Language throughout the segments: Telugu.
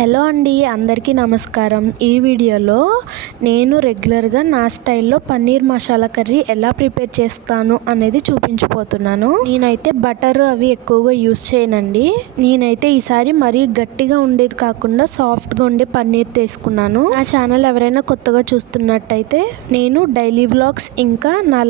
హలో అండి, అందరికీ నమస్కారం. ఈ వీడియోలో నేను రెగ్యులర్గా నా స్టైల్లో పన్నీర్ మసాలా కర్రీ ఎలా ప్రిపేర్ చేస్తాను అనేది చూపించబోతున్నాను. నేనైతే బటర్ అవి ఎక్కువగా యూస్ చేయనండి. నేనైతే ఈసారి మరీ గట్టిగా ఉండేది కాకుండా సాఫ్ట్గా ఉండే పన్నీర్ తీసుకున్నాను. నా ఛానల్ ఎవరైనా కొత్తగా చూస్తున్నట్టయితే నేను డైలీ వ్లాగ్స్ ఇంకా నా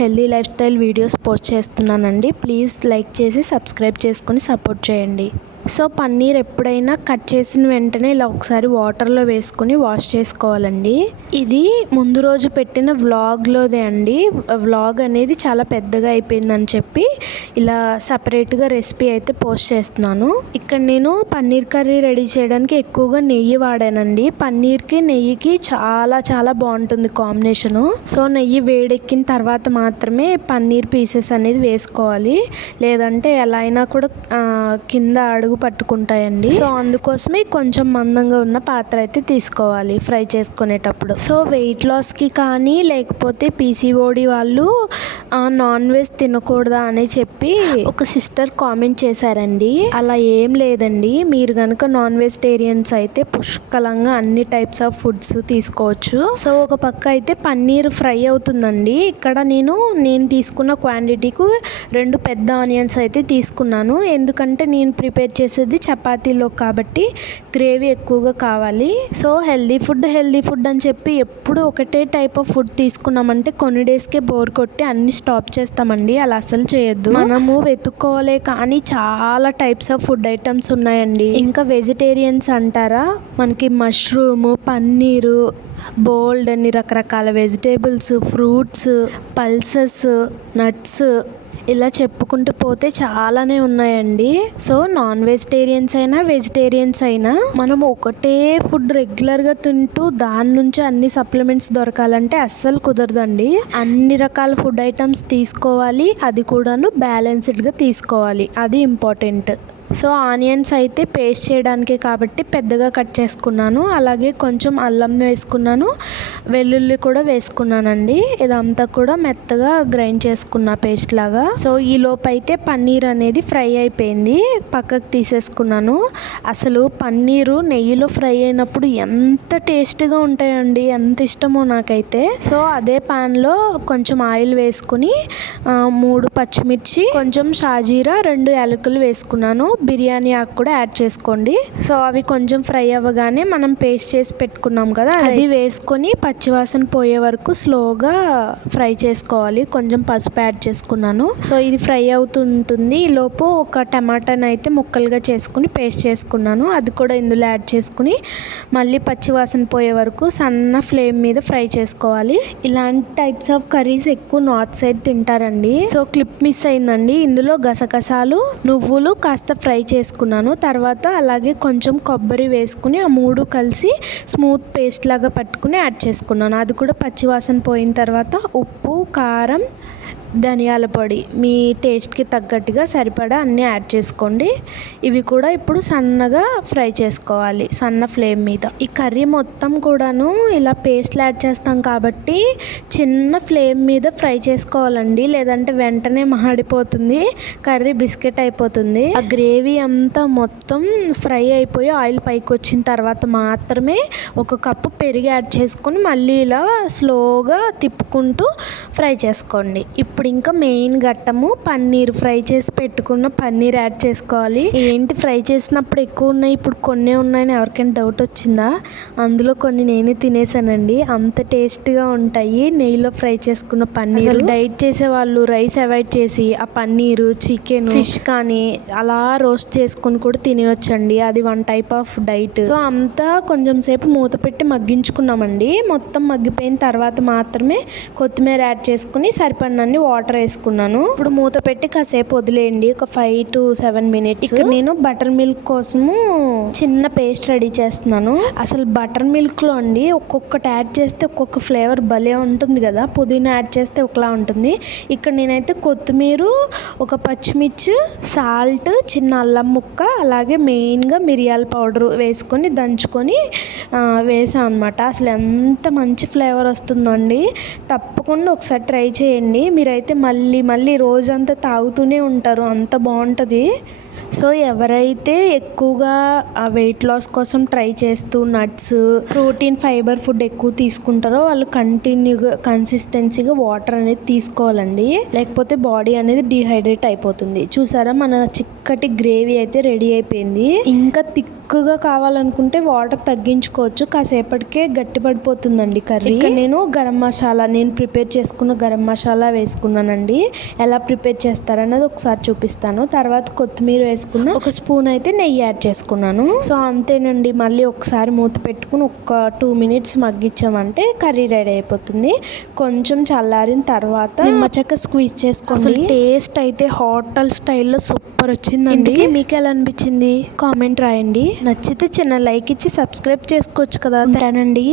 healthy life style videos post చేస్తున్నానండి. ప్లీజ్ లైక్ చేసి సబ్స్క్రైబ్ చేసుకొని సపోర్ట్ చేయండి. సో పన్నీర్ ఎప్పుడైనా కట్ చేసిన వెంటనే ఇలా ఒకసారి వాటర్లో వేసుకొని వాష్ చేసుకోవాలండి. ఇది ముందు రోజు పెట్టిన వ్లాగ్లోదే అండి. వ్లాగ్ అనేది చాలా పెద్దగా అయిపోయిందని చెప్పి ఇలా సపరేట్గా రెసిపీ అయితే పోస్ట్ చేస్తున్నాను. ఇక్కడ నేను పన్నీర్ కర్రీ రెడీ చేయడానికి ఎక్కువగా నెయ్యి వాడానండి. పన్నీర్కి నెయ్యికి చాలా చాలా బాగుంటుంది కాంబినేషను. సో నెయ్యి వేడెక్కిన తర్వాత మాత్రమే పన్నీర్ పీసెస్ అనేది వేసుకోవాలి, లేదంటే ఎలా అయినా కూడా కింద అడుగు పట్టుకుంటాయండి. సో అందుకోసమే కొంచెం మందంగా ఉన్న పాత్ర అయితే తీసుకోవాలి ఫ్రై చేసుకునేటప్పుడు. సో వెయిట్ లాస్కి కానీ లేకపోతే పీసీఓడి వాళ్ళు నాన్ వెజ్ తినకూడదా అని చెప్పి ఒక సిస్టర్ కామెంట్ చేశారండి. అలా ఏం లేదండి. మీరు కనుక నాన్ వెజిటేరియన్స్ అయితే పుష్కలంగా అన్ని టైప్స్ ఆఫ్ ఫుడ్స్ తీసుకోవచ్చు. సో ఒక పక్క అయితే పన్నీర్ ఫ్రై అవుతుందండి. ఇక్కడ నేను తీసుకున్న క్వాంటిటీకు 2 పెద్ద ఆనియన్స్ అయితే తీసుకున్నాను. ఎందుకంటే నేను ప్రిపేర్ చేసేది చపాతీలో కాబట్టి గ్రేవీ ఎక్కువగా కావాలి. సో హెల్దీ ఫుడ్ అని చెప్పి ఎప్పుడు ఒకటే టైప్ ఆఫ్ ఫుడ్ తీసుకున్నామంటే కొన్ని డేస్కే బోర్ కొట్టి అన్ని స్టాప్ చేస్తామండి. అలా అసలు చేయొద్దు. మనము వెతుక్కోవాలే కానీ చాలా టైప్స్ ఆఫ్ ఫుడ్ ఐటమ్స్ ఉన్నాయండి. ఇంకా వెజిటేరియన్స్ అంటారా, మనకి మష్రూమ్, పన్నీరు, బోల్డ్ అన్ని రకరకాల వెజిటేబుల్స్, ఫ్రూట్స్, పల్సెస్, నట్స్ ఇలా చెప్పుకుంటూ పోతే చాలానే ఉన్నాయండి. సో నాన్ వెజిటేరియన్స్ అయినా వెజిటేరియన్స్ అయినా మనం ఒకటే ఫుడ్ రెగ్యులర్గా తింటూ దాని నుంచి అన్ని సప్లిమెంట్స్ దొరకాలంటే అస్సలు కుదరదండి. అన్ని రకాల ఫుడ్ ఐటమ్స్ తీసుకోవాలి, అది కూడాను బ్యాలెన్స్డ్గా తీసుకోవాలి, అది ఇంపార్టెంట్. సో ఆనియన్స్ అయితే పేస్ట్ చేయడానికి కాబట్టి పెద్దగా కట్ చేసుకున్నాను. అలాగే కొంచెం అల్లం వేసుకున్నాను, వెల్లుల్లి కూడా వేసుకున్నానండి. ఇదంతా కూడా మెత్తగా గ్రైండ్ చేసుకున్న పేస్ట్ లాగా. సో ఈ లోపు అయితే పన్నీర్ అనేది ఫ్రై అయిపోయింది, పక్కకు తీసేసుకున్నాను. అసలు పన్నీరు నెయ్యిలో ఫ్రై అయినప్పుడు ఎంత టేస్ట్గా ఉంటాయండి, ఎంత ఇష్టమో నాకైతే. సో అదే ప్యాన్లో కొంచెం ఆయిల్ వేసుకుని 3 పచ్చిమిర్చి, కొంచెం షాజీరా, 2 యాలకులు వేసుకున్నాను. బిర్యానీ ఆకు కూడా యాడ్ చేసుకోండి. సో అవి కొంచెం ఫ్రై అవ్వగానే మనం పేస్ట్ చేసి పెట్టుకున్నాం కదా, అది వేసుకొని పచ్చివాసన పోయే వరకు స్లోగా ఫ్రై చేసుకోవాలి. కొంచెం పసుపు యాడ్ చేసుకున్నాను. సో ఇది ఫ్రై అవుతుంటుంది. ఈ లోపు ఒక టమాటాని అయితే ముక్కలుగా చేసుకుని పేస్ట్ చేసుకున్నాను. అది కూడా ఇందులో యాడ్ చేసుకుని మళ్ళీ పచ్చివాసన పోయే వరకు సన్న ఫ్లేమ్ మీద ఫ్రై చేసుకోవాలి. ఇలాంటి టైప్స్ ఆఫ్ కర్రీస్ ఎక్కువ నార్త్ సైడ్ తింటారండి. సో క్లిప్ మిస్ అయిందండి. ఇందులో గసగసాలు, నువ్వులు కాస్త ఫ్రై చేసుకున్నాను. తర్వాత అలాగే కొంచెం కొబ్బరి వేసుకుని ఆ 3 కలిసి స్మూత్ పేస్ట్ లాగా పట్టుకుని యాడ్ చేసుకున్నాను. అది కూడా పచ్చివాసన పోయిన తర్వాత ఉప్పు, కారం, ధనియాల పొడి మీ టేస్ట్కి తగ్గట్టుగా సరిపడా అన్నీ యాడ్ చేసుకోండి. ఇవి కూడా ఇప్పుడు సన్నగా ఫ్రై చేసుకోవాలి సన్న ఫ్లేమ్ మీద. ఈ కర్రీ మొత్తం కూడాను ఇలా పేస్ట్లు యాడ్ చేస్తాం కాబట్టి చిన్న ఫ్లేమ్ మీద ఫ్రై చేసుకోవాలండి, లేదంటే వెంటనే మాడిపోతుంది, కర్రీ బిస్కెట్ అయిపోతుంది. ఆ గ్రేవీ అంతా మొత్తం ఫ్రై అయిపోయి ఆయిల్ పైకి వచ్చిన తర్వాత మాత్రమే 1 కప్పు పెరుగు యాడ్ చేసుకొని మళ్ళీ ఇలా స్లోగా తిప్పుకుంటూ ఫ్రై చేసుకోండి. ఇప్పుడు ఇంకా మెయిన్ ఘట్టము పన్నీర్, ఫ్రై చేసి పెట్టుకున్న పన్నీర్ యాడ్ చేసుకోవాలి. ఏంటి ఫ్రై చేసినప్పుడు ఎక్కువ ఉన్నాయి, ఇప్పుడు కొన్నే ఉన్నాయని ఎవరికైనా డౌట్ వచ్చిందా? అందులో కొన్ని నేనే తినేసానండి. అంత టేస్ట్గా ఉంటాయి నెయ్యిలో ఫ్రై చేసుకున్న పన్నీర్. డైట్ చేసే వాళ్ళు రైస్ అవాయిడ్ చేసి ఆ పన్నీరు, చికెన్, ఫిష్ కానీ అలా రోస్ట్ చేసుకుని కూడా తినేయొచ్చండి. అది 1 టైప్ ఆఫ్ డైట్. సో అంతా కొంచెం సేపు మూత పెట్టి మగ్గించుకున్నామండి. మొత్తం మగ్గిపోయిన తర్వాత మాత్రమే కొత్తిమీర యాడ్ చేసుకుని సరిపడినన్ని వాటర్ వేసుకున్నాను. ఇప్పుడు మూత పెట్టి కాసేపు వదిలేయండి, ఒక 5 to 7 minutes. ఇక్కడ నేను బటర్ మిల్క్ కోసము చిన్న పేస్ట్ రెడీ చేస్తున్నాను. అసలు బటర్ మిల్క్ లో అండి ఒక్కొక్కటి యాడ్ చేస్తే ఒక్కొక్క ఫ్లేవర్ భలే ఉంటుంది కదా. పుదీనా యాడ్ చేస్తే ఒకలా ఉంటుంది. ఇక్కడ నేనైతే కొత్తిమీర, ఒక పచ్చిమిర్చి, సాల్ట్, చిన్న అల్లం ముక్క, అలాగే మెయిన్గా మిరియాల పౌడర్ వేసుకొని దంచుకొని వేసాను అనమాట. అసలు ఎంత మంచి ఫ్లేవర్ వస్తుందండి. తప్పకుండా ఒకసారి ట్రై చేయండి. మీరైతే మళ్ళీ రోజంతా తాగుతూనే ఉంటారు, అంత బాగుంటుంది. సో ఎవరైతే ఎక్కువగా ఆ వెయిట్ లాస్ కోసం ట్రై చేస్తూ నట్స్, ప్రోటీన్, ఫైబర్ ఫుడ్ ఎక్కువ తీసుకుంటారో వాళ్ళు కన్సిస్టెన్సీగా వాటర్ అనేది తీసుకోవాలండి. లేకపోతే బాడీ అనేది డీహైడ్రేట్ అయిపోతుంది. చూసారా మన చిక్కటి గ్రేవీ అయితే రెడీ అయిపోయింది. ఇంకా థిక్గా కావాలనుకుంటే వాటర్ తగ్గించుకోవచ్చు. కాసేపటికే గట్టి పడిపోతుందండి కర్రీ. ఇక్కడ నేను నేను ప్రిపేర్ చేసుకున్న గరం మసాలా వేసుకున్నానండి. ఎలా ప్రిపేర్ చేస్తారన్నది ఒకసారి చూపిస్తాను. తర్వాత కొత్తిమీర వేసుకున్న, ఒక స్పూన్ అయితే నెయ్యి యాడ్ చేసుకున్నాను. సో అంతేనండి. మళ్ళీ ఒకసారి మూత పెట్టుకుని ఒక 2 minutes మగ్గించామంటే కర్రీ రెడీ అయిపోతుంది. కొంచెం చల్లారిన తర్వాత నిమ్మచెక్క స్క్వీజ్ చేసుకోండి. టేస్ట్ అయితే హోటల్ స్టైల్లో సూపర్ వచ్చిందండి. మీకు ఎలా అనిపించింది కామెంట్ రాయండి. నచ్చితే చిన్న లైక్ ఇచ్చి సబ్స్క్రైబ్ చేసుకోవచ్చు కదా. ఉంటానండి.